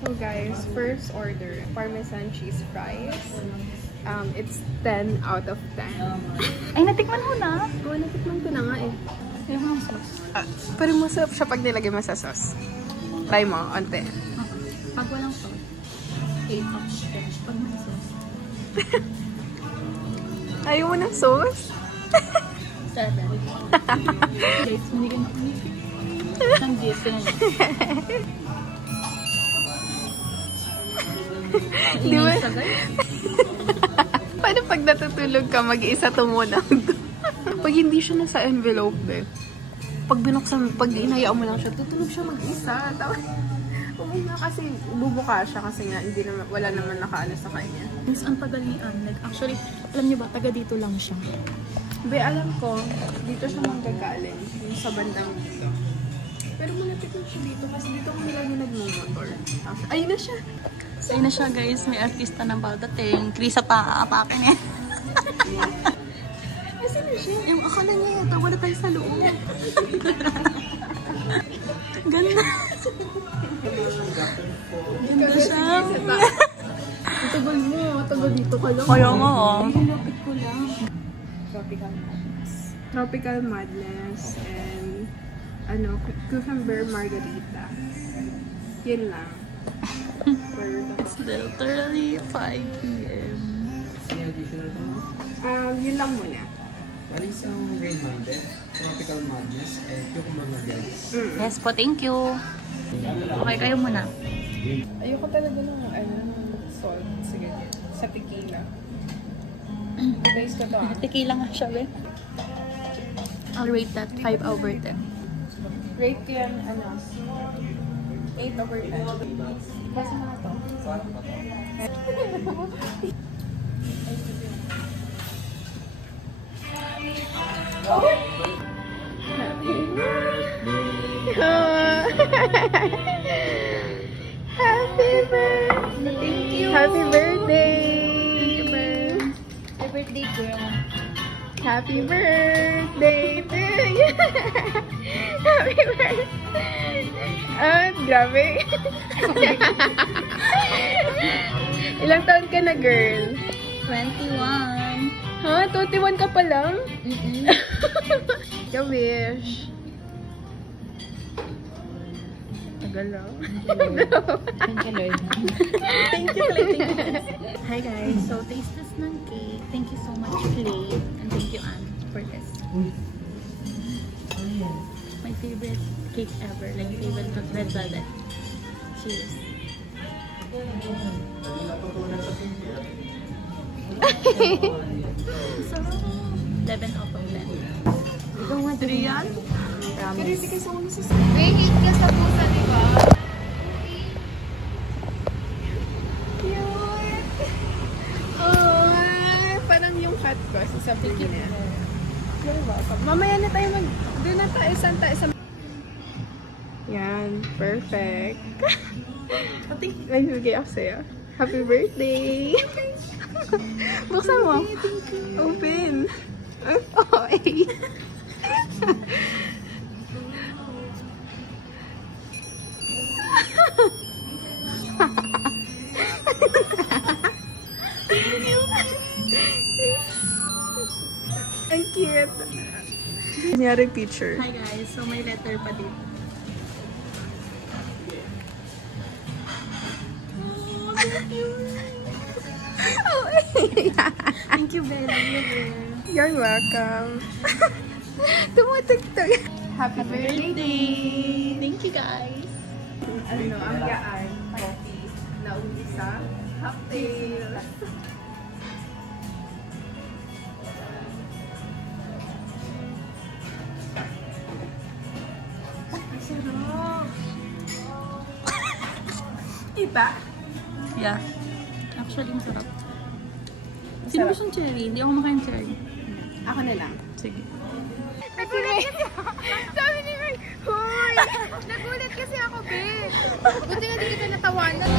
So guys, first order, Parmesan cheese fries. It's 10 out of 10. Ay, natikman mo na? Oo, natikman ko na nga eh. Ayaw mo sauce. Parang masarap siya pag nilagay mo sa sauce. Try mo, onte. Pag walang sauce, 8 out of 10. Pag may sauce. Ayaw mo ng sauce? 7. Guys, manigan ko ni ang diet ko na yun. Di ba? Paano pag natutulog ka, mag-iisa tumunog? Pag hindi siya nasa envelope, pag binuksan, pag inayaan mo lang siya, tutulog siya mag-isa. Oo nga, kasi bubuka siya kasi nga hindi naman, wala naman nakaano sa kanya. Miss, ang tagalian. Like, actually, alam niyo ba, taga dito lang siya. Alam ko, dito siya manggagaling, yung sa bandang dito. Pero malapit na siya dito kasi dito kami lagi nagmumotor. Ayun na siya! So, ayun na siya guys, may artista ng pagdating. Krisa pa, apakin eh. Asan na siya? Yung akala niya yata, wala tayo sa loob. Ganda. Ganda siya. Tagal mo, tagal dito ka lang. Kaya nga Lapit ko lang. Tropical Madness. Tropical Madness and cucumber margarita. Yun lang. It's literally 5 p.m. Yun lang muna. Ano isang Green Mountain, Tropical Madness, and Cucumber Margarita. Yes po, thank you. Okay, kayo muna. Ayoko talaga ng salt. Sige, sa tequila. Guys, ko to Tequila nga siya, be. I'll rate that 5 over 10. Rate ko yan, 8 over 10. Basta na to. Happy birthday! Thank you! Happy birthday! Happy birthday, girl. Happy birthday to you! Happy birthday! Grabe! Ilang taon ka na, girl? 21. Ha? 21 ka pa lang? Ka-wish. Tagal lang. Thank you, Lord. Thank you, Lord. Hi guys, so taste test ng cake. Thank you so much, Clay. And thank you, Anne, for this. My favorite cake ever. Like, favorite of red velvet. Cheers. So, 11 out of 10. Ikaw nga, 3 yan? Pero hindi ka sa ulo sa May hate ka sa pusa, di ba? Cute! Oh, parang yung cat ko, sa Sabrina. You're welcome. Mamaya na tayo doon na tayo, saan tayo sa... Yan, perfect. May bibigay ako sa'yo. Happy birthday! Buksan mo. Open. Oh, eh. Ang cute. Kunyari picture. Hi guys, so may letter pa dito. Oh, thank you. Oh, Thank you, Bella. you're welcome. Tumutugtog. Happy Birthday! Thank you, guys. Ang yaan, coffee, na umpisa, cocktail. Sarap. Kita? Yeah. Actually, masarap. Sino gustong cherry? Hindi ako makain cherry. Ako na lang. Sige. Nagulat kasi ako. Sabi ni May, hoy! Nagulat kasi ako, babe. Buti nga di kita natawanan.